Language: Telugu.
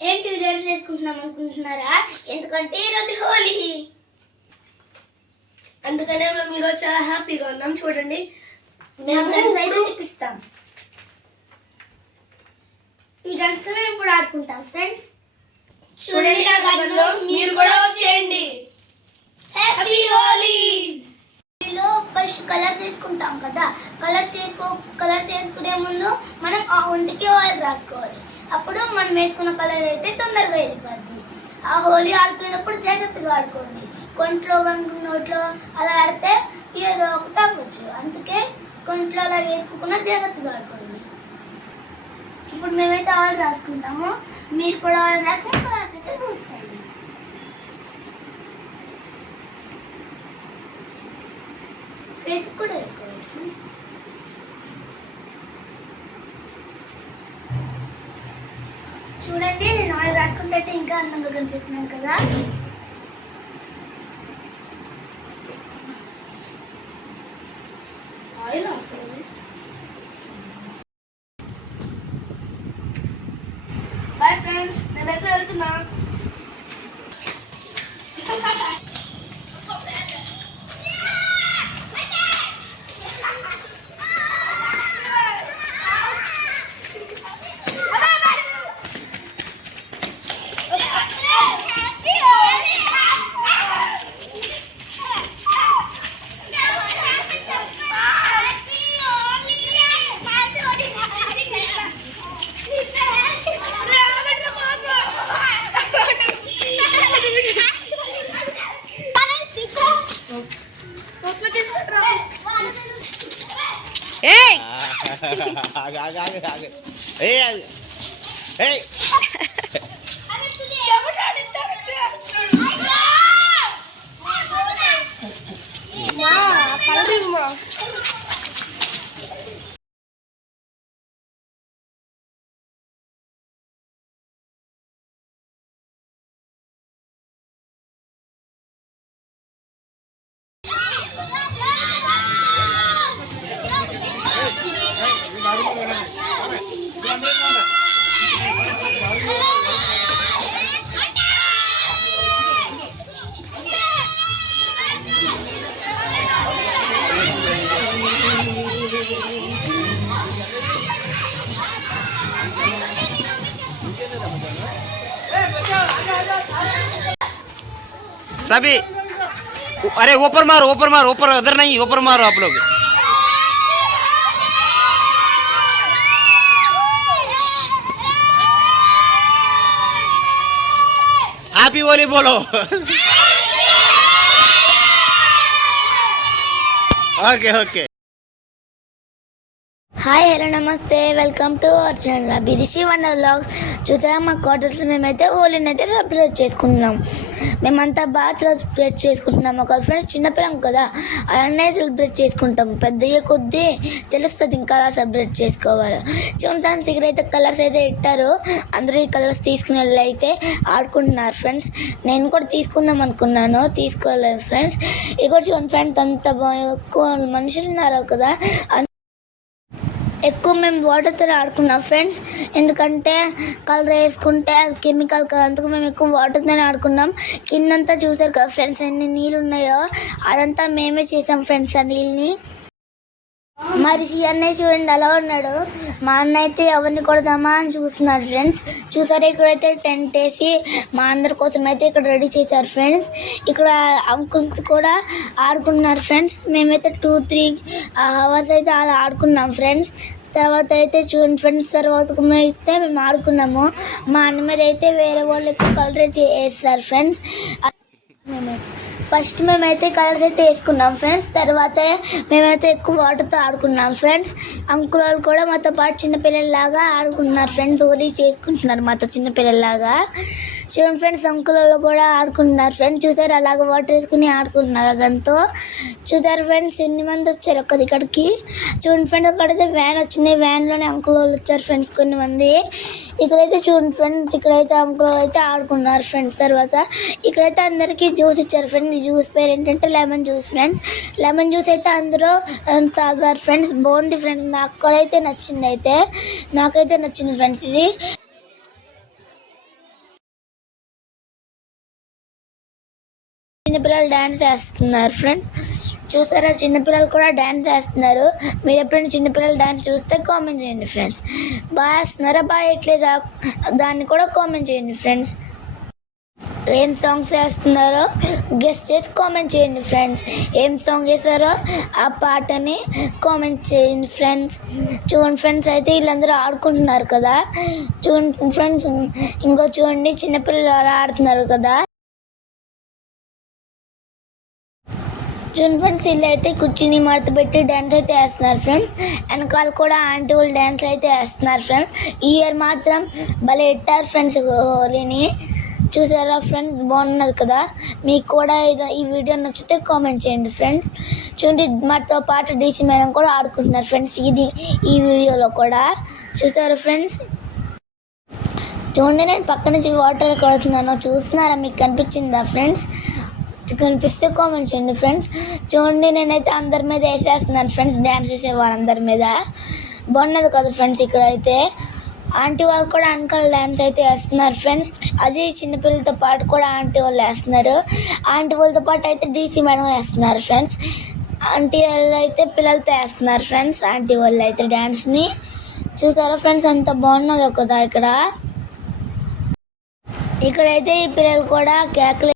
ఏంటి డాన్స్ చేసుకుంటున్నాం అనుకుంటున్నారా? ఎందుకంటే ఈరోజు హోలీ. అందుకనే మేము ఈరోజు చాలా హ్యాపీగా ఉన్నాం. చూడండి. మేము చూపిస్తాం. ఈ గన్స్ మేము ఇప్పుడు ఆడుకుంటాం ఫ్రెండ్స్ చూడండి మీరు కూడా వచ్చేయండి హ్యాపీ హోలీ లో ఫస్ట్ కలర్స్ వేసుకుంటాం కదా కలర్స్ వేసుకో కలర్స్ వేసుకునే ముందు మనం ఆ ఒంటికి ఆయిల్ రాసుకోవాలి అప్పుడు మనం వేసుకున్న కలర్ అయితే తొందరగా ఆ హోలీ ఆడుకునేటప్పుడు జాగ్రత్తగా ఆడుకోండి. కొంట్లో కనుక నోట్లో అలా ఆడితే ఏదో ఒకటి అవ్వచ్చు అందుకే కొంట్లో అలా వేసుకోకుండా జాగ్రత్తగా ఆడుకోండి. ఇప్పుడు మేమైతే ఆలు రాసుకుంటాము. మీరు కూడా ఆలు రాసుకుని క్లాస్ అయితే పూసుకోండి ఫేస్ కూడా వేసుకోవచ్చు. చూడండి రాసుకుంటే ఇంకా అందంగా కనిపిస్తున్నాం కదా. ఆయిల్ వస్తుంది బాయ్ ఫ్రెండ్స్ నేనైతే వెళ్తున్నా. మా सभी। अरे, ऊपर मारो ऊपर मारो, ऊपर उधर नहीं, ऊपर मारो आप लोग। आप ही बोली बोलो। Okay okay. హాయ్ హలో నమస్తే. Welcome to our channel Abhirishi wonder vlogs చూసారా మా క్వార్టర్స్లో మేమైతే హోలీని అయితే సెలబ్రేట్ చేసుకుంటున్నాం. మేమంతా బాగా సెలబ్రేట్ చేసుకుంటున్నాం. ఒక ఫ్రెండ్స్ చిన్నపిల్లం కదా అలానే సెలబ్రేట్ చేసుకుంటాం. పెద్ద కొద్దీ తెలుస్తుంది ఇంకా అలా సెలబ్రేట్ చేసుకోవాలి. చూడటానికి దగ్గర అయితే కలర్స్ అయితే ఇట్టారు అందరూ ఈ కలర్స్ తీసుకుని వెళ్ళి అయితే ఆడుకుంటున్నారు ఫ్రెండ్స్ నేను కూడా తీసుకుందాం అనుకున్నాను. తీసుకోలేదు ఫ్రెండ్స్ ఇక్కడ చూడండి ఫ్రెండ్స్ అంత ఎక్కువ మనుషులు ఉన్నారు కదా. ఎక్కువ మేము వాటర్తో ఆడుకున్నాం ఫ్రెండ్స్ ఎందుకంటే కలర్ వేసుకుంటే అది కెమికల్ కదా అందుకు మేము ఎక్కువ వాటర్తోనే ఆడుకున్నాం. కిందంతా చూసారు కదా ఫ్రెండ్స్ ఎన్ని నీళ్ళు ఉన్నాయో అదంతా మేమే చేసాం ఫ్రెండ్స్ ఆ నీళ్ళని. మరి అన్నయ్య చూడండి అలా ఉన్నాడు. మా అన్న అయితే ఎవరిని కొడదామా అని చూస్తున్నాడు ఫ్రెండ్స్ చూసారు ఇక్కడైతే టెంట్ వేసి మా అందరి కోసం అయితే ఇక్కడ రెడీ చేశారు ఫ్రెండ్స్ ఇక్కడ అంకుల్స్ కూడా ఆడుకున్నారు ఫ్రెండ్స్ మేమైతే టూ త్రీ అవర్స్ అయితే అలా ఆడుకున్నాం ఫ్రెండ్స్ తర్వాత అయితే చూడండి ఫ్రెండ్స్ తర్వాత అయితే మేము ఆడుకున్నాము. మా అన్న మీద అయితే వేరే వాళ్ళకి కలర్ చేస్తారు ఫ్రెండ్స్ మేమైతే ఫస్ట్ మేమైతే కలర్స్ అయితే వేసుకున్నాం ఫ్రెండ్స్ తర్వాత మేమైతే ఎక్కువ వాటర్తో ఆడుకున్నాం ఫ్రెండ్స్ అంకుల్ వాళ్ళు కూడా మాతో పాటు చిన్నపిల్లల్లాగా ఆడుకుంటున్నారు ఫ్రెండ్స్ హోలీ చేసుకుంటున్నారు మాతో చిన్నపిల్లల్లాగా చూడండి ఫ్రెండ్స్ అంకుల్ వాళ్ళు కూడా ఆడుకుంటున్నారు ఫ్రెండ్స్ చూసారు? అలాగ వాటర్ వేసుకుని ఆడుకుంటున్నారు గంతో చూసారు ఫ్రెండ్స్ ఎన్ని మంది వచ్చారు ఒక్కది ఇక్కడికి? చూడండి ఫ్రెండ్స్ ఒకటైతే వ్యాన్ వచ్చింది. వ్యాన్లోనే అంకుల్ వాళ్ళు వచ్చారు ఫ్రెండ్స్ కొన్ని మంది. ఇక్కడైతే చూడండి ఫ్రెండ్స్ ఇక్కడైతే అంకుల్ అయితే ఆడుకున్నారు ఫ్రెండ్స్ తర్వాత. ఇక్కడైతే అందరికీ జ్యూస్ ఇచ్చారు ఫ్రెండ్స్. జ్యూస్ పేరు ఏంటంటే lemon juice friends lemon juice అయితే అందరూ తాగారు ఫ్రెండ్స్. బాగుంది ఫ్రెండ్స్. నాకు కూడా అయితే నచ్చింది అయితే. నాకైతే నచ్చింది ఫ్రెండ్స్ ఇది. చిన్నపిల్లలు డ్యాన్స్ వేస్తున్నారు ఫ్రెండ్స్ చూసారా? చిన్నపిల్లలు కూడా డ్యాన్స్ వేస్తున్నారు మీరు ఎప్పుడైనా చిన్నపిల్లలు డ్యాన్స్ చూస్తే కామెంట్ చేయండి ఫ్రెండ్స్ బాగా వేస్తున్నారా? బాగా వేయట్లేదా? దాన్ని కూడా కామెంట్ చేయండి ఫ్రెండ్స్ ఏం సాంగ్స్ వేస్తున్నారో గెస్ట్ చేసి కామెంట్ చేయండి ఫ్రెండ్స్ ఏం సాంగ్ వేసారో ఆ పాటని కామెంట్ చేయండి ఫ్రెండ్స్ చూడండి ఫ్రెండ్స్ అయితే వీళ్ళందరూ ఆడుకుంటున్నారు కదా. చూడండి ఫ్రెండ్స్ ఇంకో చూడండి చిన్నపిల్లలు అలా ఆడుతున్నారు కదా. చూడండి ఫ్రెండ్స్ వీళ్ళు అయితే కుర్చీని మడత పెట్టి డ్యాన్స్ అయితే వేస్తున్నారు ఫ్రెండ్స్ వెనకాల కూడా ఆంటీ వాళ్ళు డ్యాన్స్ అయితే వేస్తున్నారు ఫ్రెండ్స్ ఈ ఇయర్ మాత్రం భలే ఎట్టారు ఫ్రెండ్స్ హోలీని. చూసారా ఫ్రెండ్స్ బాగున్నది కదా. మీకు కూడా ఏదో ఈ వీడియో నచ్చితే కామెంట్ చేయండి ఫ్రెండ్స్ చూడండి మాతో పాటు డీసీ మేడం కూడా ఆడుకుంటున్నారు ఫ్రెండ్స్ ఇది ఈ వీడియోలో కూడా. చూసారా ఫ్రెండ్స్ చూడండి నేను పక్క నుంచి వాటర్ కొడుతున్నాను. చూస్తున్నారా? మీకు కనిపించిందా ఫ్రెండ్స్ కనిపిస్తే కామెంట్ చేయండి ఫ్రెండ్స్ చూడండి నేనైతే అందరి మీద వేసేస్తున్నాను ఫ్రెండ్స్ డ్యాన్స్ చేసే వాళ్ళందరి మీద. బాగున్నది కదా ఫ్రెండ్స్ ఇక్కడైతే. ఆంటీ వాళ్ళు కూడా అంకల్ డ్యాన్స్ అయితే వేస్తున్నారు ఫ్రెండ్స్ అది చిన్నపిల్లలతో పాటు కూడా ఆంటీ వాళ్ళు వేస్తున్నారు. ఆంటీ వాళ్ళతో పాటు అయితే డీసీ మేడం వేస్తున్నారు ఫ్రెండ్స్ ఆంటీ వాళ్ళు అయితే పిల్లలతో వేస్తున్నారు ఫ్రెండ్స్ ఆంటీ వాళ్ళు అయితే డ్యాన్స్ని చూసారా ఫ్రెండ్స్ అంత బాగున్నదో కదా ఇక్కడ. ఇక్కడైతే ఈ పిల్లలు కూడా కేకలు